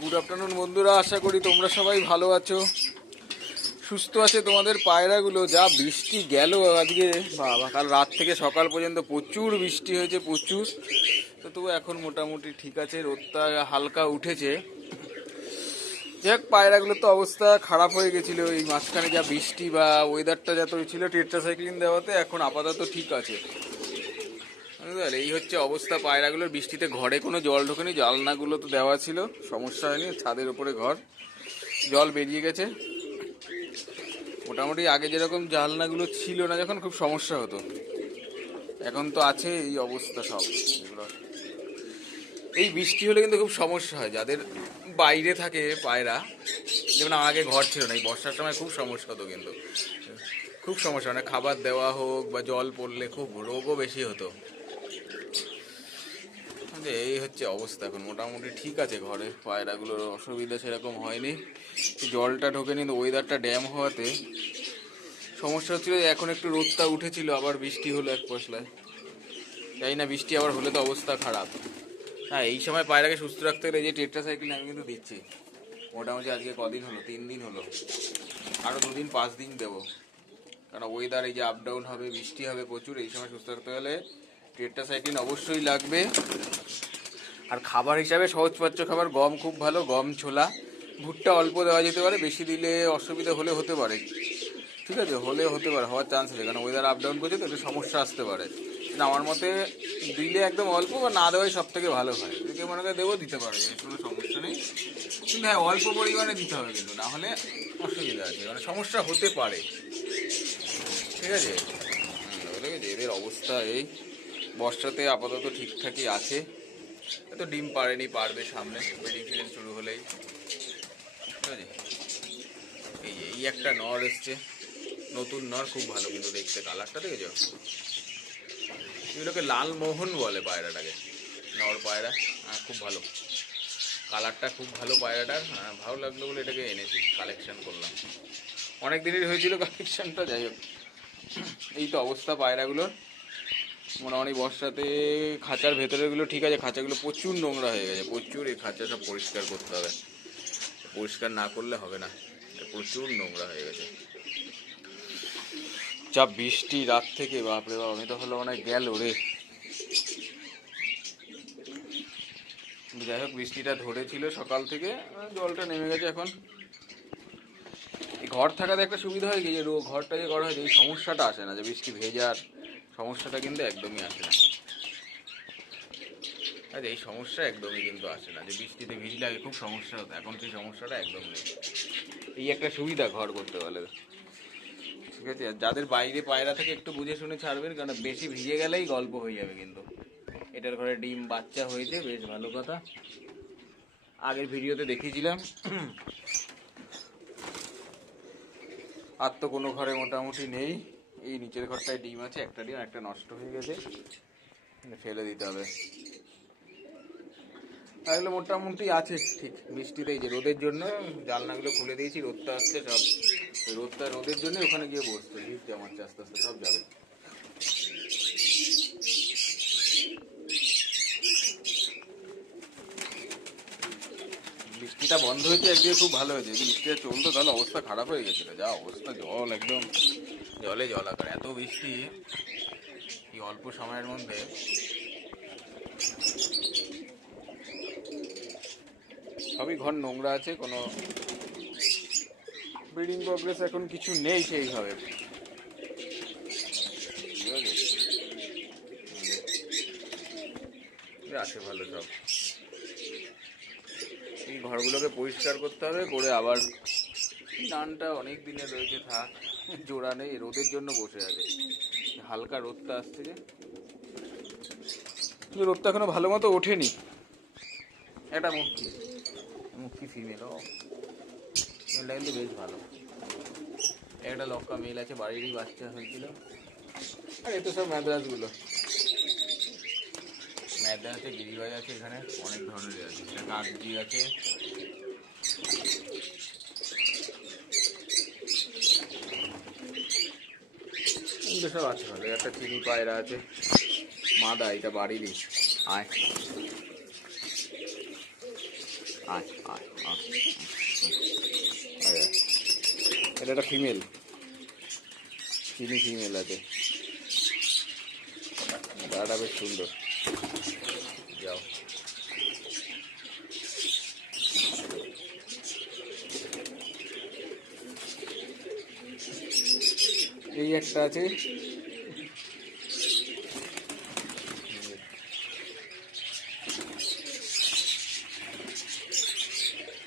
Good afternoon বন্ধুরা, আশা করি তোমরা সবাই ভালো আছো, সুস্থ আছে তোমাদের পায়রাগুলো। যা বৃষ্টি গেল আজকে, বাবা, কাল রাত থেকে সকাল পর্যন্ত প্রচুর বৃষ্টি হয়েছে, প্রচুর। তো তবু এখন মোটামুটি ঠিক আছে, রোদটা হালকা উঠেছে। যাক, পায়রাগুলোর তো অবস্থা খারাপ হয়ে গেছিলো এই মাঝখানে, যা বৃষ্টি বা ওয়েদারটা যত ছিল টেট্রাসাইক্লিন দেওয়াতে। এখন আপাতত ঠিক আছে। এই হচ্ছে অবস্থা পায়রাগুলোর। বৃষ্টিতে ঘরে কোনো জল ঢোকেনি, জানলাগুলো তো দেওয়া ছিল, সমস্যা হয়নি। ছাদের উপরে ঘর, জল বেরিয়ে গেছে মোটামুটি। আগে যেরকম জানলাগুলো ছিল না যখন, খুব সমস্যা হতো, এখন তো আছে। এই অবস্থা সব এগুলো। এই বৃষ্টি হলে কিন্তু খুব সমস্যা হয় যাদের বাইরে থাকে পায়রা, যেমন আগে ঘর ছিল না, এই বর্ষার সময় খুব সমস্যা হতো, কিন্তু খুব সমস্যা, মানে খাবার দেওয়া হোক বা জল পড়লে খুব রোগও বেশি হতো। এই হচ্ছে অবস্থা। এখন মোটামুটি ঠিক আছে, ঘরে পায়রাগুলোর অসুবিধা সেরকম হয়নি। জলটা ঢোকেনি, কিন্তু ওয়েদারটা ড্যাম হওয়াতে সমস্যা হচ্ছিল। এখন একটু রোদটা উঠেছিল, আবার বৃষ্টি হলো এক পশলায়। জানি না, বৃষ্টি আবার হলে তো অবস্থা খারাপ। হ্যাঁ, এই সময় পায়রাকে সুস্থ রাখতে গেলে যে টেট্রাসাইক্লিন আমি কিন্তু দিচ্ছি মোটামুটি। আজকে কদিন হলো, 3 দিন হলো, আরও 2 দিন 5 দিন দেবো। কারণ ওয়েদার এই যে আপ ডাউন হবে, বৃষ্টি হবে প্রচুর, এই সময় সুস্থ রাখতে গেলে টেট্রাসাইক্লিন অবশ্যই লাগবে। আর খাবার হিসাবে সহজপাচ্য খাবার, গম খুব ভালো, গম, ছোলা, ভুট্টা অল্প দেওয়া যেতে পারে, বেশি দিলে অসুবিধা হলে হতে পারে। ঠিক আছে, হলে হতে পারে, হওয়ার চান্স আছে, কারণ ওয়েদার আপ ডাউন করছে তো একটু সমস্যা আসতে পারে। কিন্তু আমার মতে দিলে একদম অল্প, বা না দেওয়াই সব থেকে ভালো হয়। যদি কেউ মনে করে দেবো, দিতে পারে, কোনো সমস্যা নেই। কিন্তু হ্যাঁ, অল্প পরিমাণে দিতে হবে, কিন্তু না হলে অসুবিধা আছে, মানে সমস্যা হতে পারে। ঠিক আছে, এদের অবস্থা এই। বর্ষাতে আপাতত ঠিকঠাকই আছে, এত ডিম পারেনি, পারবে সামনে ব্রিডিং সিজন শুরু হলেই। ঠিক আছে, এই একটা নর এসছে, নতুন নর, খুব ভালো কিন্তু দেখতে, কালারটা দেখেছ? এগুলোকে লালমোহন বলে পায়রাটাকে, নর পায়রা। খুব ভালো কালারটা, খুব ভালো পায়রাটার। ভালো লাগলো বলে এটাকে এনেছি, কালেকশন করলাম। অনেক দিনের হয়েছিল কালেকশনটা, যাই হোক। এই তো অবস্থা পায়রাগুলোর মোটামুটি। বর্ষাতে খাঁচার ভেতরেগুলো ঠিক আছে, খাঁচাগুলো প্রচুর নোংরা হয়ে গেছে, প্রচুর। এই খাঁচা সব পরিষ্কার করতে হবে, পরিষ্কার না করলে হবে না, প্রচুর নোংরা হয়ে গেছে। যা বৃষ্টি রাত থেকে, বাপরে বাপ, আমি তো হলো মানে গেল রে। যাই হোক, বৃষ্টিটা ধরেছিল সকাল থেকে, জলটা নেমে গেছে এখন। এই ঘর থাকাতে একটা সুবিধা হয় কি, যে ঘরটা যে করা হয়েছে, এই সমস্যাটা আসে না, যে বৃষ্টি ভেজার সমস্যাটা কিন্তু একদমই আসে না। আরে এই সমস্যা একদমই কিন্তু আসে না, যে বৃষ্টিতে ভিজলে আগে খুব সমস্যা হতো, এখন সেই সমস্যাটা একদম নেই। এই একটা সুবিধা ঘর করতে পারলে। ঠিক আছে, আর যাদের বাইরে পায়রা থেকে একটু বুঝে শুনে ছাড়বেন, কারণ বেশি ভিজে গেলেই গল্প হয়ে যাবে কিন্তু। এটার ঘরে ডিম বাচ্চা হয়েছে, বেশ ভালো কথা, আগের ভিডিওতে দেখিয়েছিলাম। আর তো কোনো ঘরে মোটামুটি নেই, এই নিচের ঘরটায় ডিম আছে, একটা ডিম, একটা নষ্ট হয়ে গেছে, ফেলে দিতে হবে। তাহলে মোটামুটি আছে ঠিক। বৃষ্টিতে এই যে রোদের জন্য জানলাগুলো খুলে দিয়েছি, রোদটা আসছে সব, রোদের জন্য ওখানে গিয়ে বসছে, ভিড় জমাচ্ছে, আস্তে আস্তে সব যাবে। বৃষ্টিটা বন্ধ হয়েছে একদিকে, খুব ভালো হয়েছে। যদি বৃষ্টিটা চলতো তাহলে অবস্থা খারাপ হয়ে গেছিলো, যা অবস্থা, জল একদম জলে জলাকার, এত বৃষ্টি এই অল্প সময়ের মধ্যে। সবই ঘর নোংরা আছে, কোনো ব্রিডিং প্রোগ্রেস এখন কিছু নেই সেইভাবে। আছে ভালো সব। এই ঘরগুলোকে পরিষ্কার করতে হবে, করে আবার ডানটা অনেক দিনের রয়েছে, থাক, জোড়া নেই, রোদের জন্য বসে আছে। হালকা রোদটা আসছে, যে রোদটা এখনো ভালো মতো ওঠেনি। একটা মুক্তি, মুক্তি ফিমেল, মেলটা কিন্তু বেশ ভালো। একটা লক্কা মেল আছে, বাড়িরই বাচ্চা হয়েছিল। আর এতো সব ম্যাদ্রাসগুলো, ম্যাদ্রাস আছে, গিরিবাজ আছে, এখানে অনেক ধরনের আছে, কাকজি আছে। এগুলো সব আছে ভালো। একটা চিনি পায়রা আছে, মাদা, এটা বাড়িরই। আয় আয় আয় আয়, আয়। এটা একটা ফিমেল, চিনি ফিমেল আছে, গাটা বেশ সুন্দর। যাও, এই একটা আছে,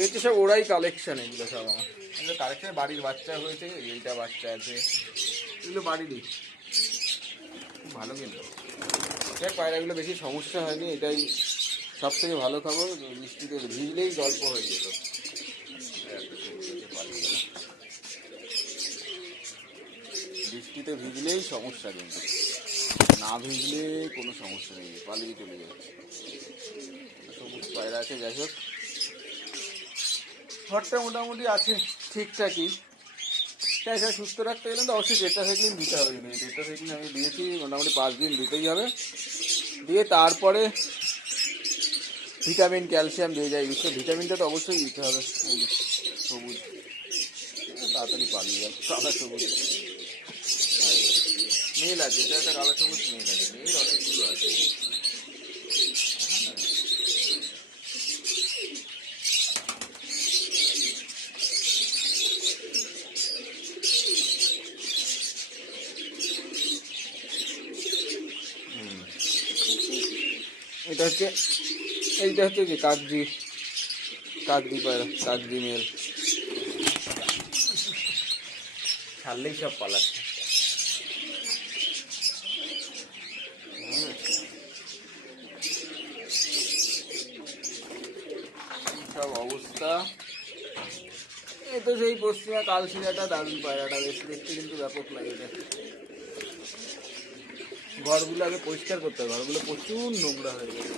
হচ্ছে সব ওরাই কালেকশন, এগুলো সব আমার এগুলো কালেকশন। বাড়ির বাচ্চা হয়েছে, এইটা বাচ্চা আছে, এগুলো বাড়িরই, খুব ভালো। কিন্তু দেখ পায়রাগুলো বেশি সমস্যা হয়নি, এটাই সব থেকে ভালো খবর। বৃষ্টিতে ভিজলেই গল্প হয়ে যেত। বৃষ্টিতে ভিজলেই সমস্যা, কিন্তু না ভিজলে কোনো সমস্যা নেই, পালিয়ে চলে যায়। সবুজ পায়রা আছে। যাই হোক, ঘরটা মোটামুটি আছে ঠিকঠাকই। তাই স্যার সুস্থ রাখতে গেলে তো অবশ্যই টেট্রাসাইক্লিন দিতে হবে। কিন্তু টেট্রাসাইক্লিন আমি দিয়েছি, মোটামুটি 5 দিন দিতেই হবে। দিয়ে তারপরে ভিটামিন ক্যালসিয়াম দিয়ে যায়। বিশেষ ভিটামিনটা তো অবশ্যই দিতে হবে। এই যে সবুজ, তাড়াতাড়ি পালিয়ে যাবে। কালো সবুজ মেল আছে, এটা একটা কালো সবুজ মেল আছে। মেল অনেকগুলো আছে। এটা হচ্ছে, এইটা হচ্ছে যে কাকজি, কাকজি পায়রা, কাকজি মেল। ছাড়লেই সব পালাচ্ছে। সব অবস্থা। এই তো সেই পশ্চিমা কালশিরাটা দারুণ পায়রাটা, বেশ দেখতে কিন্তু ব্যাপক লাগে। এটা ঘরগুলো আগে পরিষ্কার করতে হবে, ঘরগুলো প্রচুর নোংরা হয়ে গেছে।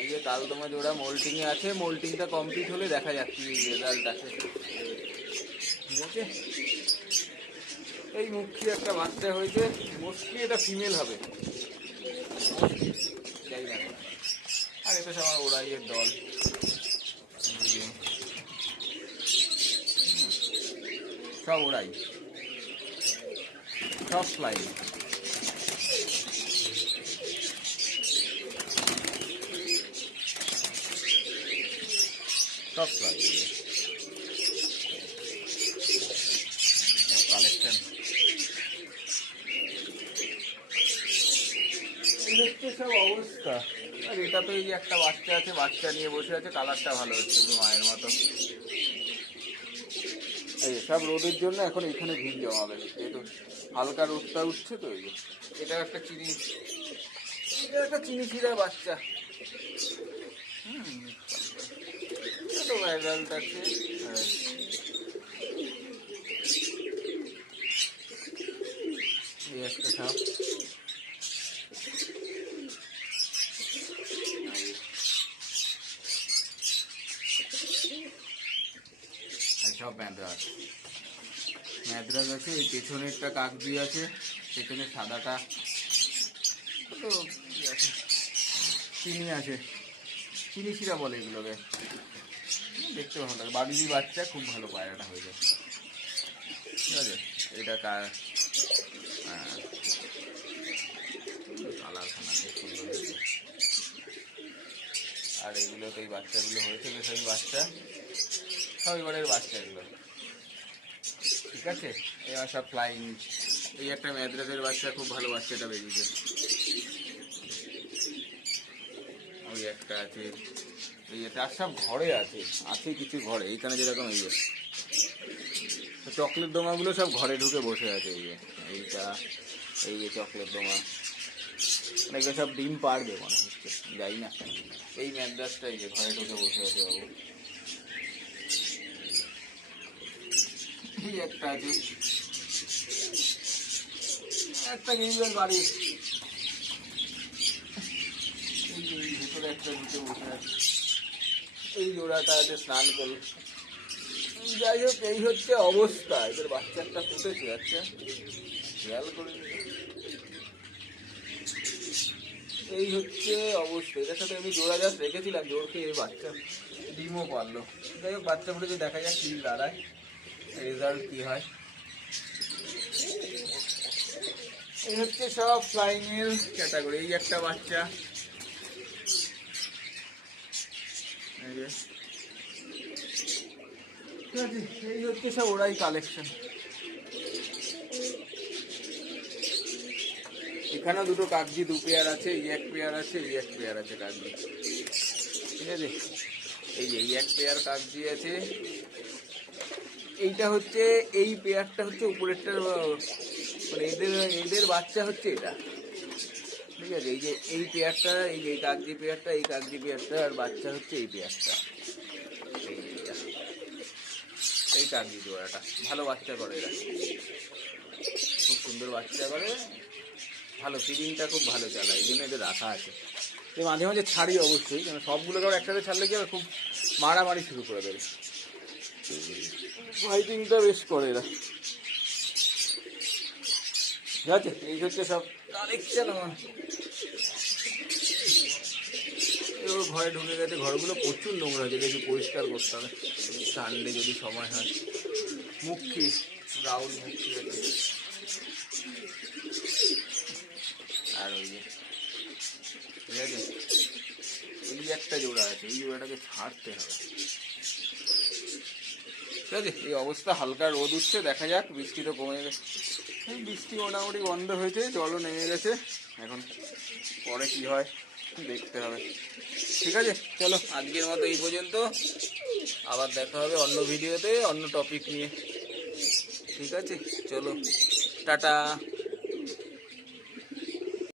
এই যে কালদমা জোড়া মোল্টিংয়ে আছে, মোল্টিংটা কমপ্লিট হলে দেখা যাচ্ছে রেজাল্ট আছে। ঠিক আছে, এই মুখী একটা বাচ্চা হয়েছে, মোস্টলি এটা ফিমেল হবে, যাই না। আর এটা সব আমার ওরাইয়ের দল। সব ওরাই, সব ফ্লাই। সব ফ্লাই কালেকশন। সব অবস্থা। আর এটা তো এই যে একটা বাচ্চা আছে, বাচ্চা নিয়ে বসে আছে, কালারটা ভালো হচ্ছে পুরো মায়ের মতো। এই সব রোদের জন্য এখন এখানে ভিড় জমাবে, যেহেতু হালকা রোদটা উঠছে। তো এই যে এটা একটা চিনি, এটা একটা চিনি শিরার বাচ্চা। তো রেজাল্ট আছে। এই একটা সাপ, সব ম্যাদ্রাস। ম্যাদ্রাস আছে। এই পেছনেরটা কাকজি আছে, পেছনের সাদাটা তো চিনি আছে, চিনি শিরা বলে এগুলোকে। দেখতে ভালো লাগে, বাড়িরই বাচ্চা, খুব ভালো পায়রাটা হয়ে যায়। ঠিক আছে, এটা কালার খানা খুব সুন্দর হয়েছে। আর এগুলো তো এই বাচ্চাগুলো হয়েছে, বেশ বাচ্চা, সবাইবারের বাচ্চা এগুলো। ঠিক আছে, এবার সব ফ্লাইং। এই একটা ম্যাদ্রাসের বাচ্চা, খুব ভালো বাচ্চাটা বেরিয়েছে। ওই একটা আছে, এই তার সব ঘরে আছে, আছে কিছু ঘরে। এইখানে যেরকম এই চকলেট দোমাগুলো সব ঘরে ঢুকে বসে আছে। এই যে এইটা, এই যে চকলেট দোমা, এগুলো সব ডিম পারবে মনে হচ্ছে, যাই না। এই ম্যাদ্রাসটা এই যে ঘরে ঢুকে বসে আছে বাবু। এই একটা আছে, একটা গিরিবাল বাড়ি, এই ভেতরে একটা ঢুকে বসে আছে। এই জোড়াটা আছে, স্নান করল। যাই হোক, এই হচ্ছে অবস্থা। এদের বাচ্চা একটা ফুটেছে, আচ্ছা খেয়াল করে এই হচ্ছে অবস্থা। এটার সাথে আমি জোড়া জাস্ট রেখেছিলাম, জোর খেয়ে বাচ্চা ডিমও পারলো। যাই হোক, বাচ্চা ফুটে দেখা যাক কি দাঁড়ায়, রেজাল্ট কি হয়। এই হচ্ছে সব ফ্লাইং এর ক্যাটাগরি। এই একটা বাচ্চা, ঠিক আছে, এই হচ্ছে সব ওরাই কালেকশন। এখানেও দুটো কাগজি, দু পেয়ার আছে, এই এক পেয়ার আছে, এই এক পেয়ার আছে কাগজি, ঠিক আছে। এই যে এই এক পেয়ার কাগজি আছে। এইটা হচ্ছে, এই পেয়ারটা হচ্ছে উপরেরটার, মানে এদের এদের বাচ্চা হচ্ছে এটা, ঠিক আছে। এই যে এই পেয়ারটা, এই যে এই কাগজি পেয়ারটা, এই কাগজি পেয়ারটা, আর বাচ্চা হচ্ছে এই পেয়ারটা, এইটা, এই কাগজি জোড়াটা ভালো বাচ্চা করে এরা, খুব সুন্দর বাচ্চা করে, ভালো ফিডিংটা খুব ভালো চালায়, এই জন্য এদের রাখা আছে। তো মাঝে মাঝে ছাড়ি অবশ্যই, কেন সবগুলোকে আবার একসাথে ছাড়লে কি আবার খুব মারামারি শুরু করে দেবে, ফাইটিংটা বেশ করে এরা, ঠিক আছে। এই হচ্ছে সব কালেকশন আমার। ওর ঘরে ঢুকে গেছে, ঘরগুলো প্রচুর নোংরা হয়েছে, একটু পরিষ্কার করতে হবে সানডে যদি সময় হয়। মুখী, রাহুল মুখী আছে, আর ওই যে, ঠিক আছে, এই একটা জোড়া আছে, এই জোড়াটাকে ছাড়তে হবে, ঠিক আছে। এই অবস্থা, হালকা রোদ উঠছে, দেখা যাক, বৃষ্টি তো কমে গেছে, বৃষ্টি মোটামুটি বন্ধ হয়েছে, জলও নেমে গেছে, এখন পরে কি হয় দেখতে হবে, ঠিক আছে। চলো আজকের মতো এই পর্যন্ত, আবার দেখা হবে অন্য ভিডিওতে অন্য টপিক নিয়ে, ঠিক আছে। চলো, টাটা।